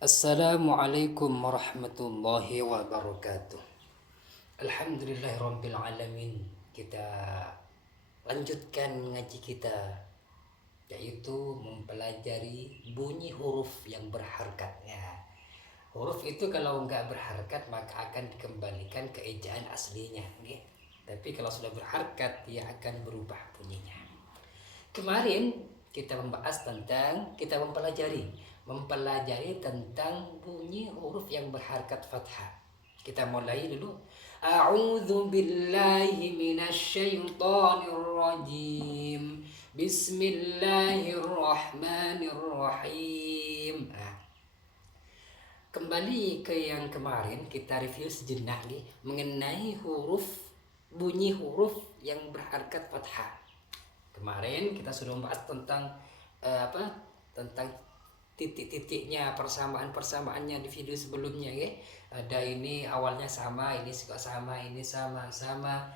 Assalamualaikum warahmatullahi wabarakatuh. Alhamdulillahirrabbilalamin. Kita lanjutkan ngaji kita, yaitu mempelajari bunyi huruf yang berharkat. Ya, huruf itu kalau nggak berharkat maka akan dikembalikan ke ejaan aslinya, ya. Tapi kalau sudah berharkat dia akan berubah bunyinya. Kemarin kita mempelajari tentang bunyi huruf yang berharkat fathah. Kita mulai dulu. A'udzu billahi minasyaitonir rajim. Bismillahirrahmanirrahim. Kembali ke yang kemarin, kita review sejenak nih mengenai bunyi huruf yang berharkat fathah. Kemarin kita sudah membahas tentang tentang titik-titiknya, persamaan-persamaannya di video sebelumnya, ya. Ada ini awalnya sama, ini juga sama, ini sama, cuma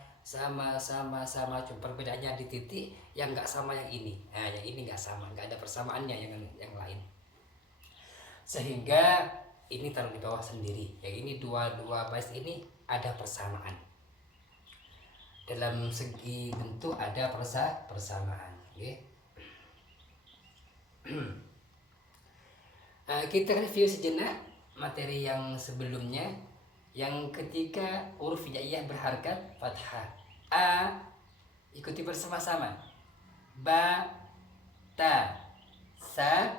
perbedaannya di titik yang nggak sama yang ini. Nah, yang ini nggak sama, nggak ada persamaannya yang lain. Sehingga ini taruh di bawah sendiri. Yang ini dua baris ini ada persamaan. Dalam segi bentuk ada persamaan, ya. Kita review sejenak materi yang sebelumnya. Yang ketiga, huruf hijaiyah berharkat fathah. A, ikuti bersama-sama. Ba, ta, sa,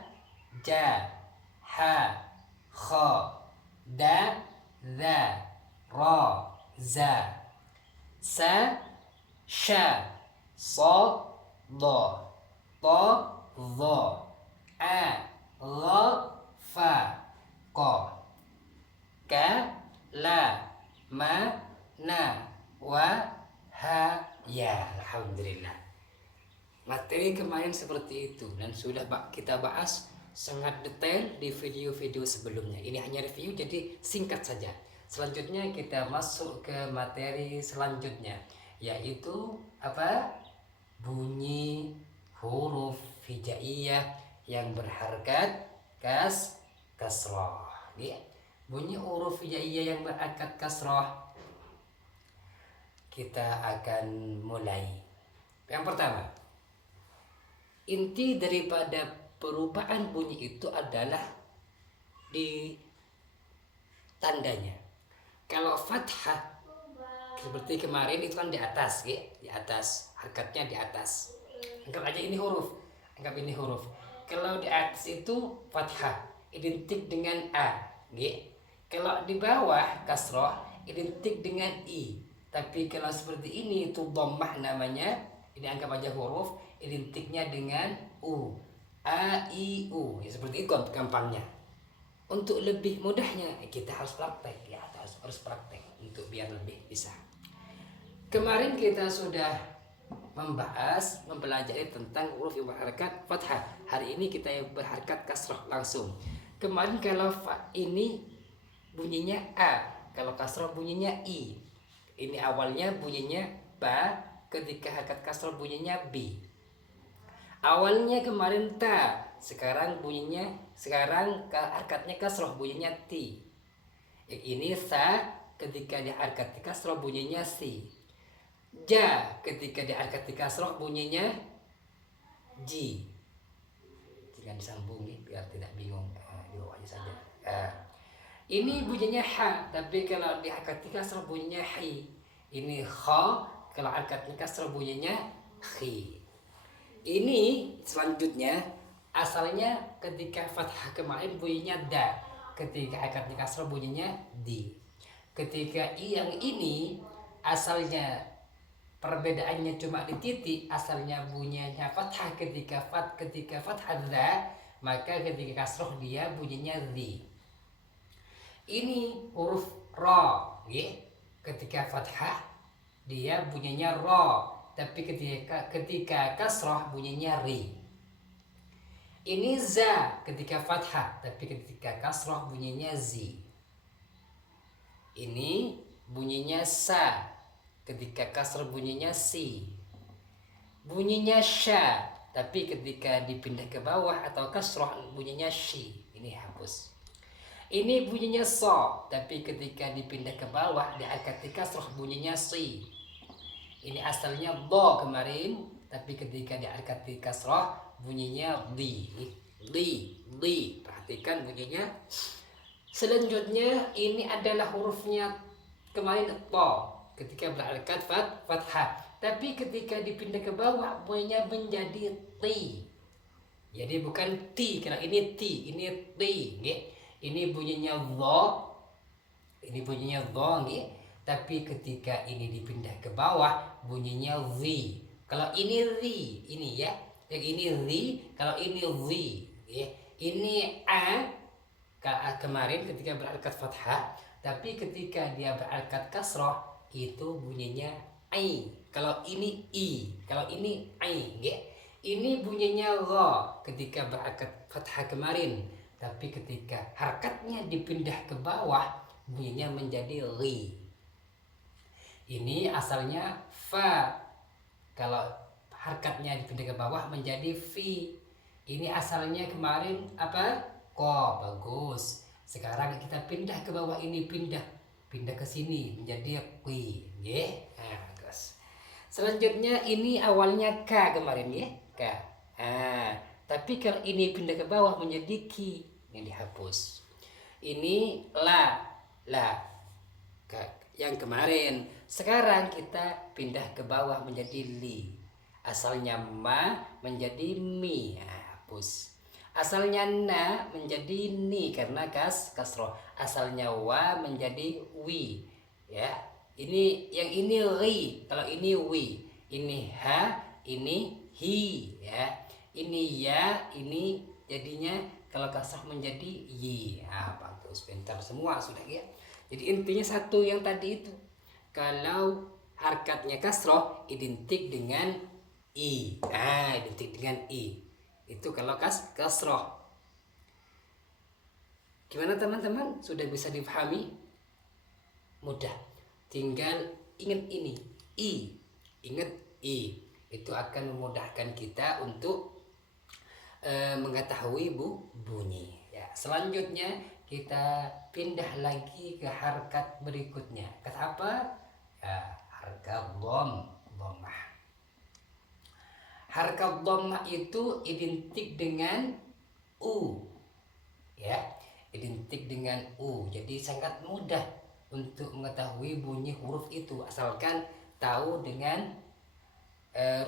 ja, ha, kha, da, za, ra, za, sa, sha, so, do, to, zo, a, gha, fa, ko, ka, la, ma, na, wa, ha, ya. Alhamdulillah. Materi kemarin seperti itu dan sudah kita bahas sangat detail di video-video sebelumnya. Ini hanya review jadi singkat saja. Selanjutnya kita masuk ke materi selanjutnya, yaitu bunyi huruf hijaiyah yang berharkat kasroh. Ya. Bunyi huruf hijaiyah yang berharkat kasroh kita akan mulai. Yang pertama, inti daripada perubahan bunyi itu adalah di tandanya. Kalau fathah seperti kemarin itu kan di atas, ya, di atas, harkatnya di atas. Anggap aja ini huruf. Kalau di atas itu fathah identik dengan a, ya. Kalau di bawah kasroh identik dengan i. Tapi kalau seperti ini itu dhammah namanya. Ini anggap aja huruf identiknya dengan u. A, I, U. Ya, seperti itu gampangnya. Untuk lebih mudahnya kita harus praktek, ya, harus praktek untuk biar lebih bisa. Kemarin kita sudah mempelajari tentang huruf yang berharkat fathah. Hari ini kita yang berharkat kasroh langsung. Kemarin kalau ini bunyinya a, kalau kasroh bunyinya i. Ini awalnya bunyinya ba, ketika harkat kasroh bunyinya bi. Awalnya kemarin ta, sekarang harkatnya kasroh bunyinya ti. Yang ini sa, ketika diharkat kasroh bunyinya si. Ja, ketika diharkat kasroh bunyinya ji. Jangan disambung nih biar tidak bingung, di bawah aja saja. Ini bunyinya ha, tapi kalau diharkat kasroh bunyinya hi. Ini kha, kalau harkat kasroh bunyinya khi. Ini selanjutnya asalnya ketika fathah kemarin bunyinya da, ketika harkat kasroh bunyinya di. Ketika i yang ini asalnya perbedaannya cuma di titik, asalnya bunyinya fathah ketika fathah da, maka ketika kasroh dia bunyinya di. Ini huruf ra, ya. Ketika fathah dia bunyinya ra, tapi ketika kasroh bunyinya ri. Ini za ketika fathah, tapi ketika kasroh bunyinya zi. Ini bunyinya sa, ketika kasroh bunyinya si. Bunyinya sya, tapi ketika dipindah ke bawah atau kasroh bunyinya shi. Ini hapus. Ini bunyinya so, tapi ketika dipindah ke bawah diangkat kasroh bunyinya si. Ini asalnya do kemarin, tapi ketika diangkat kasroh bunyinya li. Li. Perhatikan bunyinya. Selanjutnya ini adalah hurufnya kemarin to, ketika berangkat fathah. Tapi ketika dipindah ke bawah bunyinya menjadi ti. Jadi bukan ti, karena ini ti, ini ti, nggih. Ini bunyinya dho. Ini bunyinya dho, nggih. Tapi ketika ini dipindah ke bawah bunyinya zi. Kalau ini ri, ini ya. Yang ini ri, kalau ini zi, nggih. Ini a kemarin ketika berangkat fathah, tapi ketika dia berangkat kasroh itu bunyinya ai. Kalau ini i, kalau ini ai, nggih. Ini bunyinya gha ketika berangkat fathah kemarin, tapi ketika harakatnya dipindah ke bawah bunyinya menjadi ri. Ini asalnya fa, kalau harakatnya dipindah ke bawah menjadi fi. Ini asalnya kemarin apa? Ko. Bagus. Sekarang kita pindah ke bawah, ini pindah ke sini menjadi qi, nggih. Nah, terus selanjutnya ini awalnya k kemarin, nggih. K. Tapi kalau ini pindah ke bawah menjadi ki, yang dihapus. Ini la yang kemarin. Sekarang kita pindah ke bawah menjadi li. Asalnya ma menjadi mi, hapus. Asalnya na menjadi ni karena kasroh. Asalnya wa menjadi wi, ya. Ini yang ini ri, kalau ini wi. Ini ha, ini hi, ya. Ini ya, ini jadinya kalau kasroh menjadi yi. Bagus, pintar semua sudah, ya. Jadi intinya satu yang tadi itu. Kalau harkatnya kasroh identik dengan i. Identik dengan i. Itu kalau kasroh. Gimana teman-teman? Sudah bisa dipahami? Mudah. Tinggal ingat ini, i. Ingat i. Itu akan memudahkan kita untuk mengetahui bunyi. Ya, selanjutnya kita pindah lagi ke harkat berikutnya. Kata apa? Ya, harkat dhammah. Harkat dhammah itu identik dengan u. Ya, identik dengan u. Jadi sangat mudah untuk mengetahui bunyi huruf itu asalkan tahu dengan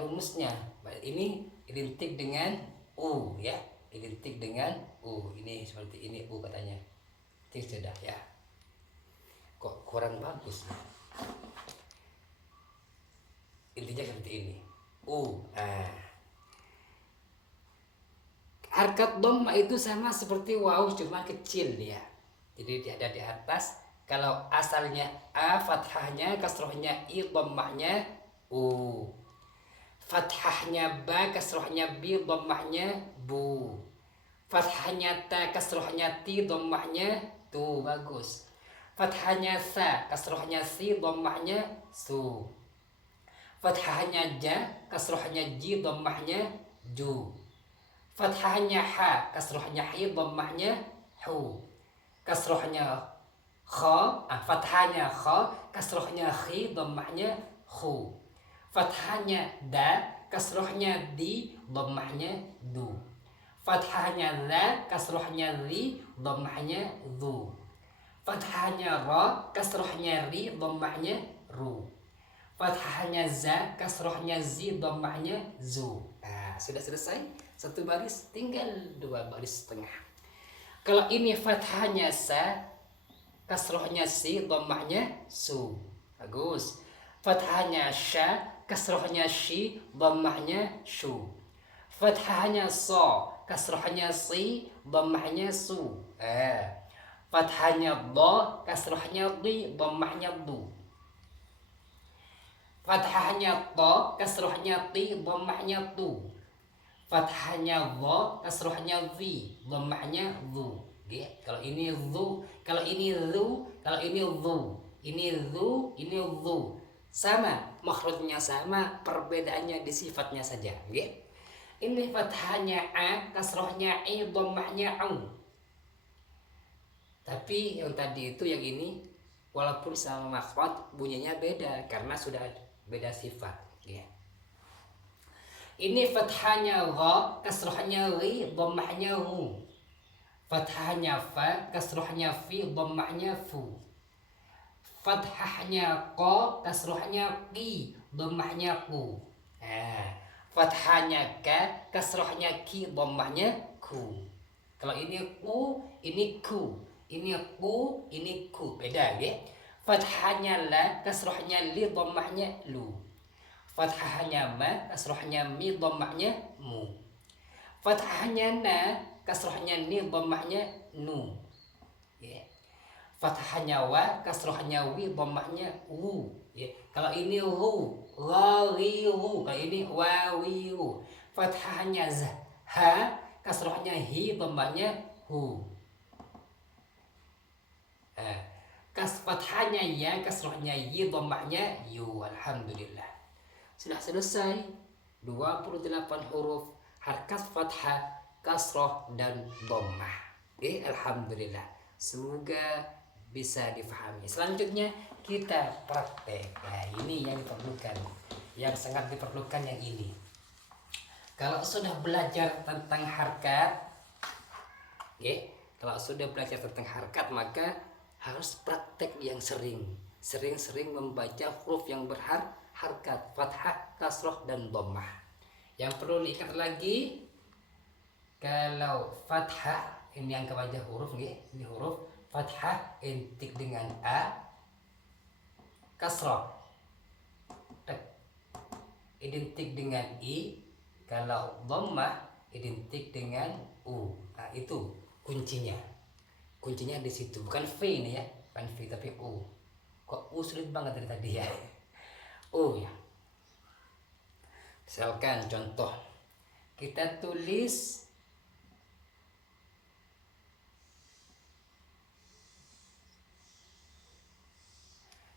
rumusnya. Ini identik dengan u, ya. Identik dengan u. Ini seperti ini u katanya. Itu sudah, ya. Kok kurang bagus? Intinya seperti ini. U. Harkat dhammah itu sama seperti waw, cuma kecil dia. Jadi dia ada di atas. Kalau asalnya a, fathahnya, kasrohnya i, dhammahnya u. Fathahnya ba, kasrohnya bi, dhammahnya bu. Fathahnya ta, kasrohnya ti, dhammahnya tu. Bagus. Fathahnya sa, kasrohnya si, dhammahnya su. Fathahnya ja, kasrohnya ji, dhammahnya ju. Fathahnya ha, kasrohnya hi, dhammahnya hu. Kasrohnya kha, fathahnya kha, kasrohnya khi, dhammahnya khu. Fathahnya da, kasrohnya di, dhammahnya du. Fathahnya la, kasrohnya ri, dhammahnya dhu. Fathahnya ra, kasrohnya ri, dhammahnya ru. Fathahnya za, kasrohnya zi, dhammahnya zu. Sudah selesai satu baris, tinggal dua baris setengah. Kalau ini fathahnya sa, kasrohnya si, dhammahnya su. Bagus. Fathahnya sya, kasrohnya shi, dhammahnya shu. Fathahnya so, kasrohnya si, dhammahnya su. Fathahnya do, kasrohnya di, dhammahnya du. Fathahnya to, kasrohnya ti, dhammahnya tu. Fathahnya dha, kasrohnya zi, dhammahnya dhu. Kalau ini dhu, kalau ini dhu, kalau ini dhu. Ini dhu, ini dhu. Sama, makhrajnya sama, perbedaannya di sifatnya saja. Ini fathahnya a, kasrohnya i, dhammahnya au. Tapi yang tadi itu yang ini walaupun sama makhot bunyinya beda karena sudah beda sifat ya. Ini fathahnya gha, kasrahnya ri, dhammahnya hu. Fathahnya fa, kasrahnya fi, dhammahnya fu. Fathahnya qa, kasrahnya qi, dhammahnya qu. Nah, fathahnya ka, kasrahnya ki, dhammahnya ku. Kalau ini ku, ini ku. Ini ku, ini ku. Beda ya. Fathahnya la, kasrahnya li, dhammahnya lu. Fathahnya ma, kasrahnya mi, dhammahnya mu. Fathahnya na, kasrahnya ni, dhammahnya nu. Ya. Fathahnya wa, kasrahnya wi, dhammahnya wu. Ya. Kalau ini ru, ra, ri, ru. Kalau ini wa, wi, ru. Fathahnya za, ha, kasrahnya hi, dhammahnya hu. Fathahnya ya, kasrahnya yi, dhammahnya yu. Alhamdulillah. Sudah selesai 28 huruf harkat fathah, kasrah dan dhammah. Alhamdulillah. Semoga bisa difahami. Selanjutnya kita praktek. Nah, ini yang diperlukan. Yang sangat diperlukan yang ini. Kalau sudah belajar tentang harkat, kalau sudah belajar tentang harkat maka harus praktek yang sering-sering membaca huruf yang berharkat, fathah, kasrah dan dhammah. Yang perlu diingat lagi, kalau fathah ini yang kebaca huruf ini huruf fathah identik dengan a, kasrah identik dengan i, kalau dhammah identik dengan u. Nah, itu kuncinya di situ, bukan v ini ya, bukan v tapi u. Kok u sulit banget dari tadi ya. U ya. Misalkan contoh kita tulis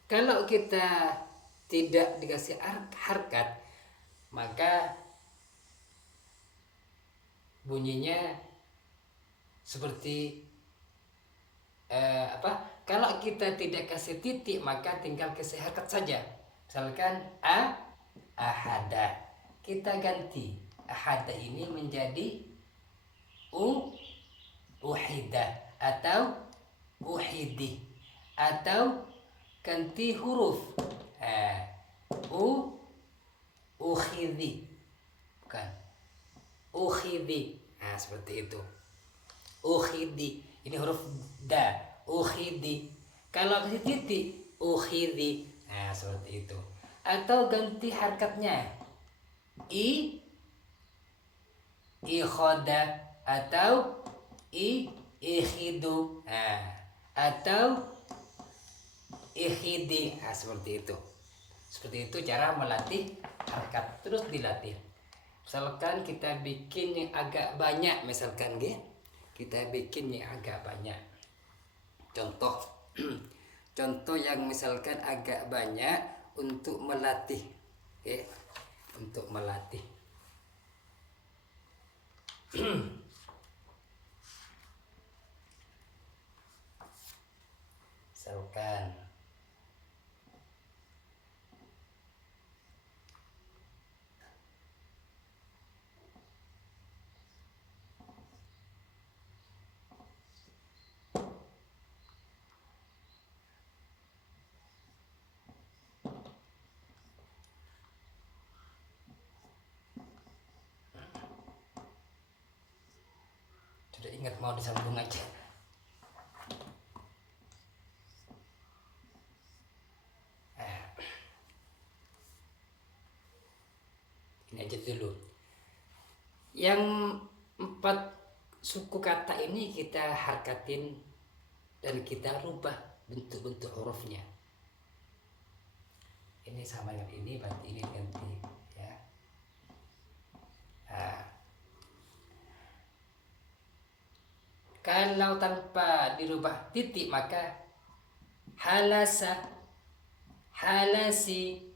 kalau kita tidak dikasih harkat maka bunyinya seperti kalau kita tidak kasih titik maka tinggal kasih harkat saja. Misalkan ahada, kita ganti ahada ini menjadi uhida atau uhidi, atau ganti huruf ukhidi, bukan ukhidi. Nah, seperti itu. Ukhidi, ini huruf da, ukhidi. Kalau kasih titik, ukhidi. Nah, seperti itu. Atau ganti harkatnya, ikhoda atau ikhidu. Nah, atau ikhidi. Nah, seperti itu. Seperti itu cara melatih harkat, terus dilatih. Misalkan kita bikin yang agak banyak, misalkan kita bikin yang agak banyak. Contoh contoh yang misalkan agak banyak untuk melatih, untuk melatih. Misalkan sudah ingat mau disambung aja. Ini aja dulu. Yang 4 suku kata ini kita harkatin dan kita rubah bentuk-bentuk hurufnya. Ini sama dengan ini, berarti ini ganti ya. Nah, kalau tanpa dirubah titik maka halasa, halasi,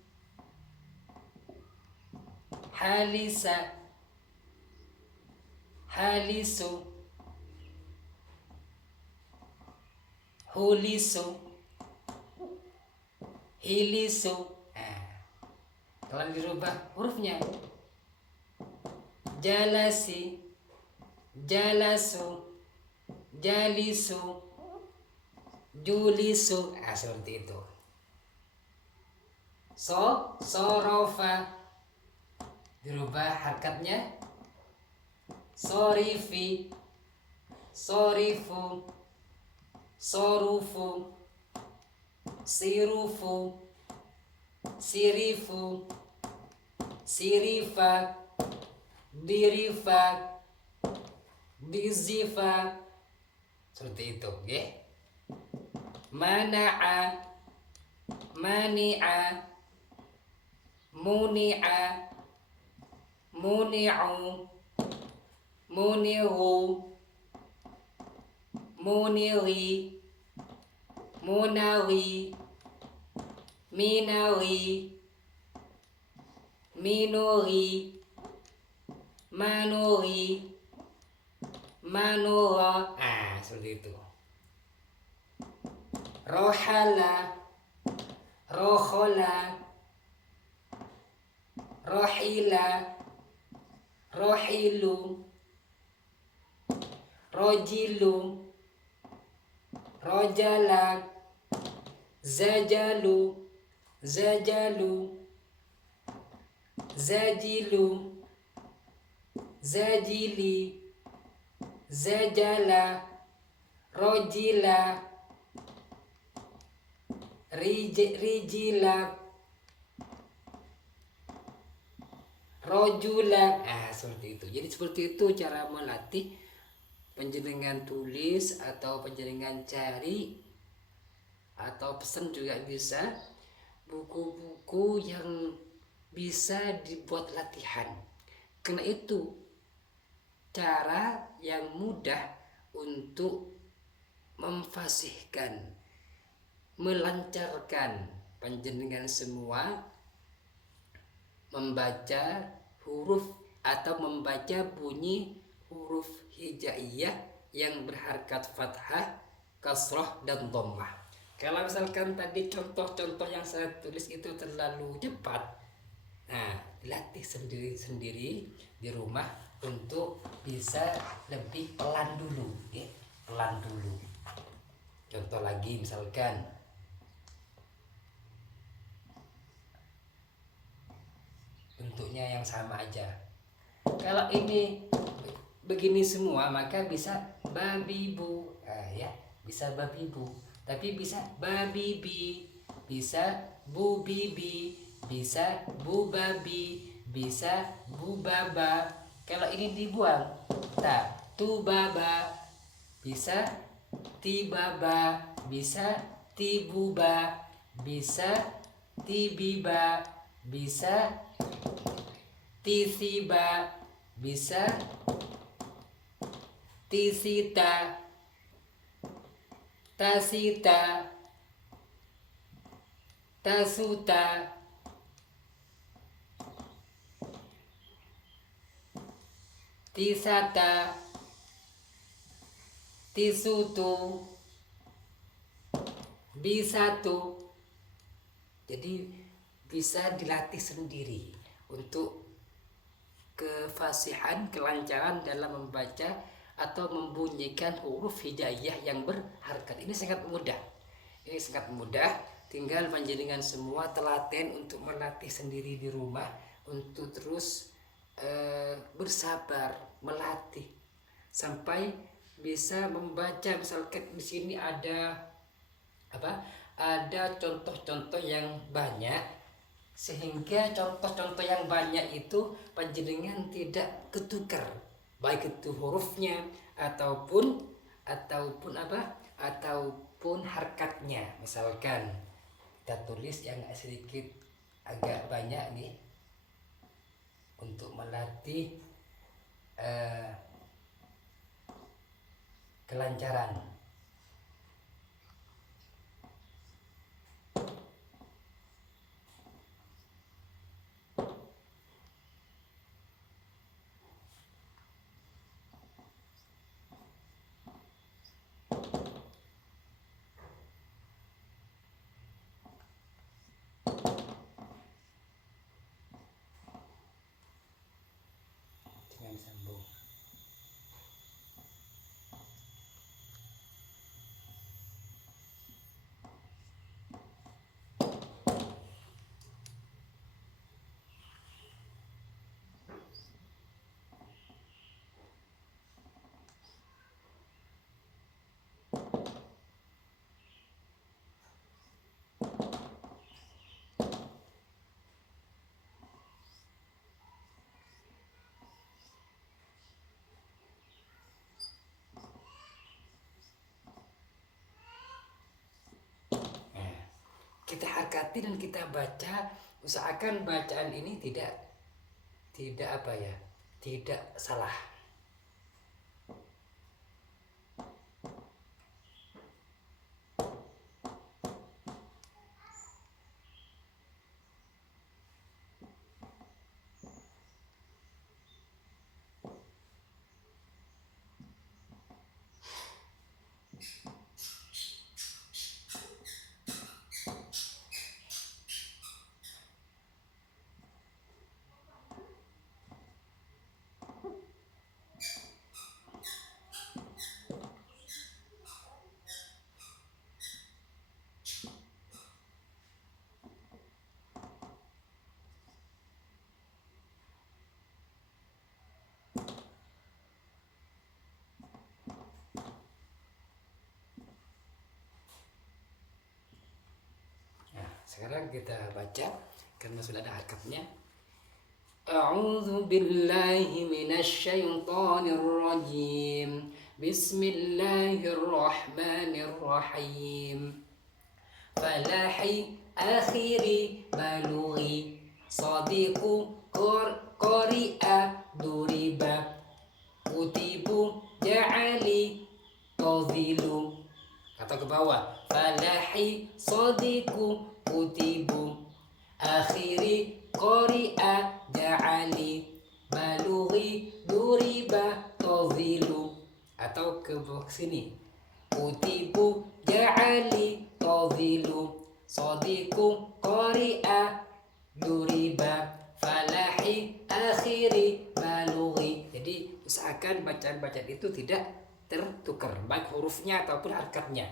halisa, halisu. hulisu, hilisu. Kalau dirubah hurufnya, jalasi, jalasu, jalisu, julisu. Seperti itu. Sorofa, dirubah harkatnya, sorifi, sorifu, sorufu, sirufu, sirifu, sirifa, dirifa, dizifa. Seperti itu, okay? Mana'a, mani'a, muni'a, muni'u, muni'u, muniri, munawi, minawi, minuri, manuri, manura. Seperti itu. Rohala, rohola, rohila, rohilu, rojilu, rojala, zajalu, zajalu, zajilu, zajili, zajala, rojila, rijila, rojula. Seperti itu. Jadi seperti itu cara melatih. Panjenengan tulis atau panjenengan cari atau pesan juga bisa buku-buku yang bisa dibuat latihan. Karena itu cara yang mudah untuk memfasihkan, melancarkan panjenengan semua membaca huruf atau membaca bunyi huruf hijaiyah yang berharkat fathah, kasrah, dan dhammah. Kalau misalkan tadi contoh-contoh yang saya tulis itu terlalu cepat, latih sendiri-sendiri di rumah untuk bisa lebih pelan dulu, ya, pelan dulu. Contoh lagi misalkan bentuknya yang sama aja. Kalau ini begini semua maka bisa babibu, ya, bisa babibu. Tapi bisa babibi, bisa bubibi, bisa bubabi, bisa bubaba. Kalau ini dibuang, tubaba, bisa tibaba, bisa tibuba, bisa tibiba, bisa tisiba, bisa tisita, tasita, tasuta, tisata, tisutu, bisatu. Jadi bisa dilatih sendiri untuk kefasihan, kelancaran dalam membaca atau membunyikan huruf hijaiyah yang berharkat. Ini sangat mudah. Ini sangat mudah. Tinggal panjenengan semua telaten untuk melatih sendiri di rumah, untuk terus bersabar melatih sampai bisa membaca. Misalkan di sini ada ada contoh-contoh yang banyak, sehingga contoh-contoh yang banyak itu panjenengan tidak ketukar, baik itu hurufnya ataupun harkatnya. Misalkan kita tulis yang sedikit agak banyak nih untuk melatih kelancaran. harakati dan kita baca, usahakan bacaan ini tidak apa ya, tidak salah. Sekarang kita baca karena sudah ada hakatnya. A'udzu billahi minasyaitonir rajim. Bismillahirrahmanirrahim. Falahi akhiri balughi sadiqu qari'a duriba kutibu ja'ali tadhilu. Kata ke bawah. Falahi sadiqu kutibu akhiri qari'a ja'ali balughi duriba tadhilu. Atau ke bawah sini. Kutibu ja'ali tadhilu sadiqu qari'a duriba falahi akhiri balughi. Jadi usahakan bacaan-bacaan itu tidak tertukar baik hurufnya ataupun harokatnya.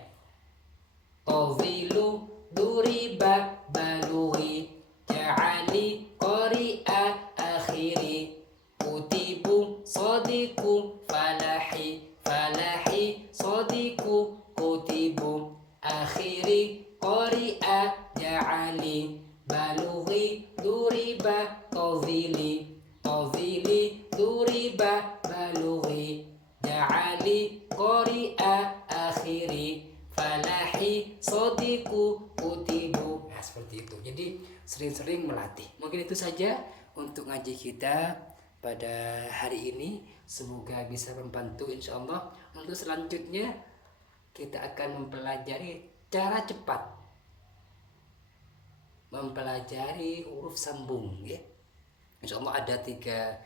Tadhilu duriba balughi ja'ali qari'a akhiri kutibu sadiqu falahi sadiqu kutibu akhiri qari'a ja'ali balughi duriba tadhili duriba balughi ja'ali qari'a akhiri falahi sadiqu kutibu. Nah, seperti itu. Jadi sering-sering melatih. Mungkin itu saja untuk ngaji kita pada hari ini. Semoga bisa membantu insyaallah. Untuk selanjutnya kita akan mempelajari cara cepat mempelajari huruf sambung ya. Insyaallah ada tiga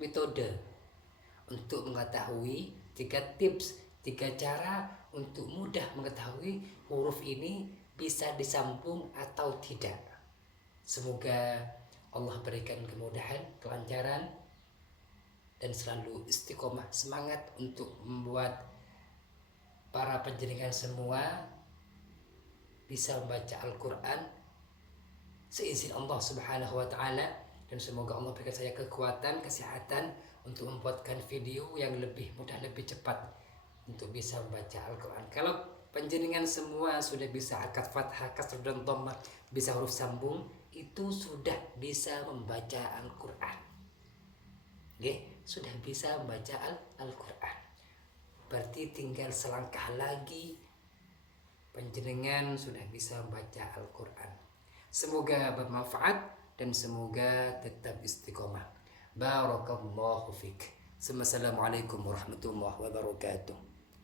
metode untuk mengetahui, 3 tips, 3 cara untuk mudah mengetahui huruf ini bisa disambung atau tidak. Semoga Allah berikan kemudahan, kelancaran, dan selalu istiqomah semangat untuk membuat para penjenengan semua bisa membaca Al-Quran seizin Allah Subhanahu wa Ta'ala. Dan semoga Allah berikan saya kekuatan, kesehatan untuk membuatkan video yang lebih mudah, lebih cepat untuk bisa membaca Al-Quran. Kalau penjenengan semua sudah bisa akad fathah, kasrah dan dhammah, bisa huruf sambung, itu sudah bisa membaca Al-Quran. Sudah bisa membaca Al-Quran. Berarti tinggal selangkah lagi penjenengan sudah bisa membaca Al-Quran. Semoga bermanfaat dan semoga tetap istiqomah. Barakallahu fiik. Assalamualaikum warahmatullahi wabarakatuh.